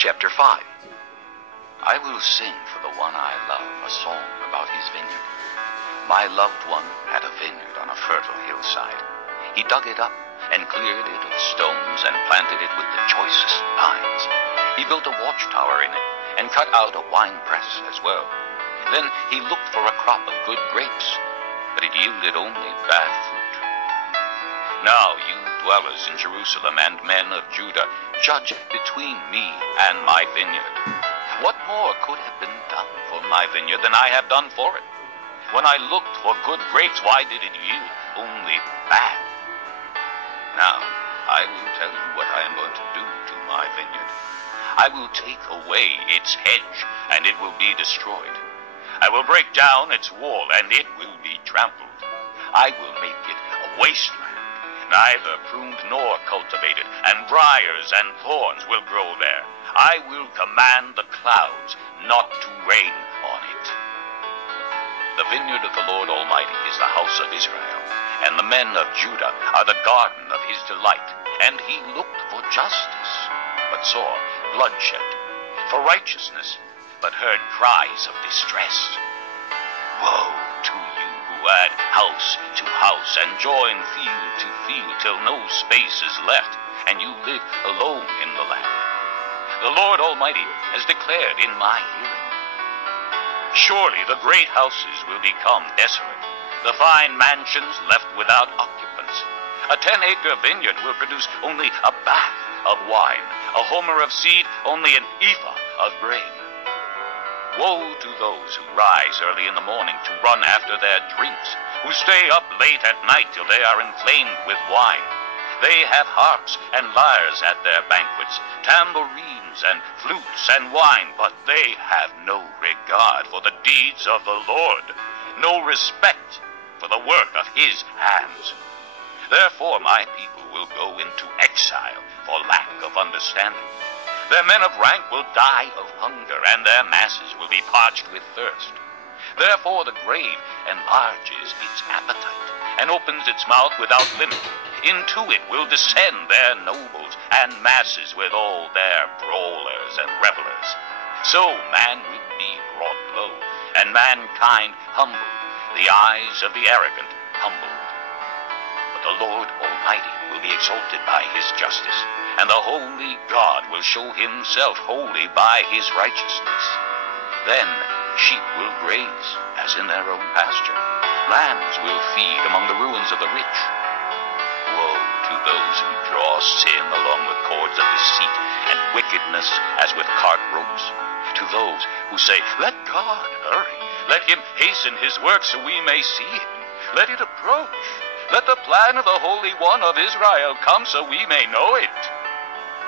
Chapter 5. I will sing for the one I love a song about his vineyard. My loved one had a vineyard on a fertile hillside. He dug it up and cleared it of stones and planted it with the choicest vines. He built a watchtower in it and cut out a winepress as well. Then he looked for a crop of good grapes, but it yielded only bad fruit. Now you dwellers in Jerusalem and men of Judah, judge between me and my vineyard. What more could have been done for my vineyard than I have done for it? When I looked for good grapes, why did it yield only bad? Now, I will tell you what I am going to do to my vineyard. I will take away its hedge, and it will be destroyed. I will break down its wall, and it will be trampled. I will make it a wasteland, neither pruned nor cultivated, and briars and thorns will grow there. I will command the clouds not to rain on it. The vineyard of the Lord Almighty is the house of Israel, and the men of Judah are the garden of his delight. And he looked for justice, but saw bloodshed, for righteousness, but heard cries of distress. Woe to you who add house to house and join field to field till no space is left, and you live alone in the land. The Lord Almighty has declared in my hearing. Surely the great houses will become desolate, the fine mansions left without occupants. A 10-acre vineyard will produce only a bath of wine, a homer of seed, only an ephah of grain. Woe to those who rise early in the morning to run after their drinks, who stay up late at night till they are inflamed with wine. They have harps and lyres at their banquets, tambourines and flutes and wine, but they have no regard for the deeds of the Lord, no respect for the work of his hands. Therefore my people will go into exile for lack of understanding. Their men of rank will die of hunger, and their masses will be parched with thirst. Therefore the grave enlarges its appetite, and opens its mouth without limit. Into it will descend their nobles, and masses with all their brawlers and revelers. So man will be brought low, and mankind humbled, the eyes of the arrogant humbled. But the Lord Almighty will be exalted by his justice, and the holy God will show himself holy by his righteousness. Then sheep will graze as in their own pasture. Lambs will feed among the ruins of the rich. Woe to those who draw sin along with cords of deceit and wickedness as with cart ropes. To those who say, let God hurry. Let him hasten his work so we may see it. Let it approach. Let the plan of the Holy One of Israel come so we may know it.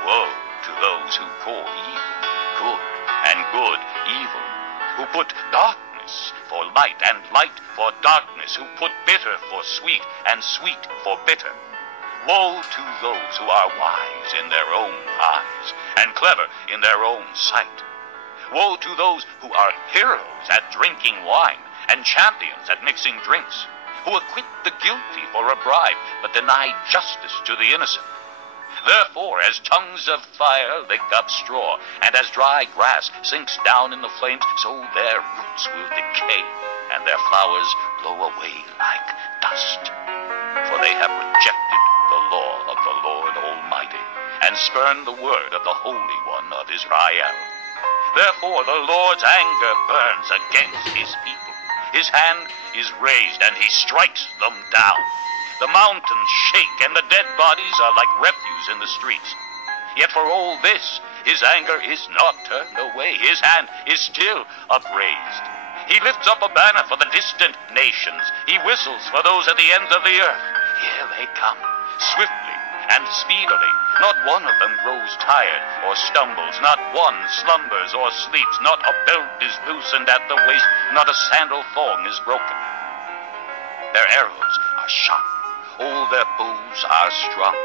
Woe to those who call evil good and good evil, who put darkness for light and light for darkness, who put bitter for sweet and sweet for bitter. Woe to those who are wise in their own eyes and clever in their own sight. Woe to those who are heroes at drinking wine and champions at mixing drinks, who acquit the guilty for a bribe, but deny justice to the innocent. Therefore, as tongues of fire lick up straw, and as dry grass sinks down in the flames, so their roots will decay, and their flowers blow away like dust. For they have rejected the law of the Lord Almighty, and spurned the word of the Holy One of Israel. Therefore the Lord's anger burns against his people. His hand is raised, and he strikes them down. The mountains shake, and the dead bodies are like refuse in the streets. Yet for all this, his anger is not turned away. His hand is still upraised. He lifts up a banner for the distant nations. He whistles for those at the ends of the earth. Here they come, swiftly and speedily. Not one of them grows tired or stumbles. Not one slumbers or sleeps. Not a belt is loosened at the waist. Not a sandal thong is broken. Their arrows are sharp. All their bows are strung.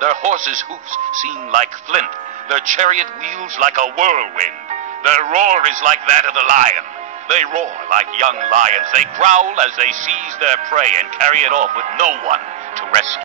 Their horses' hoofs seem like flint. Their chariot wheels like a whirlwind. Their roar is like that of the lion. They roar like young lions. They growl as they seize their prey and carry it off with no one to rescue.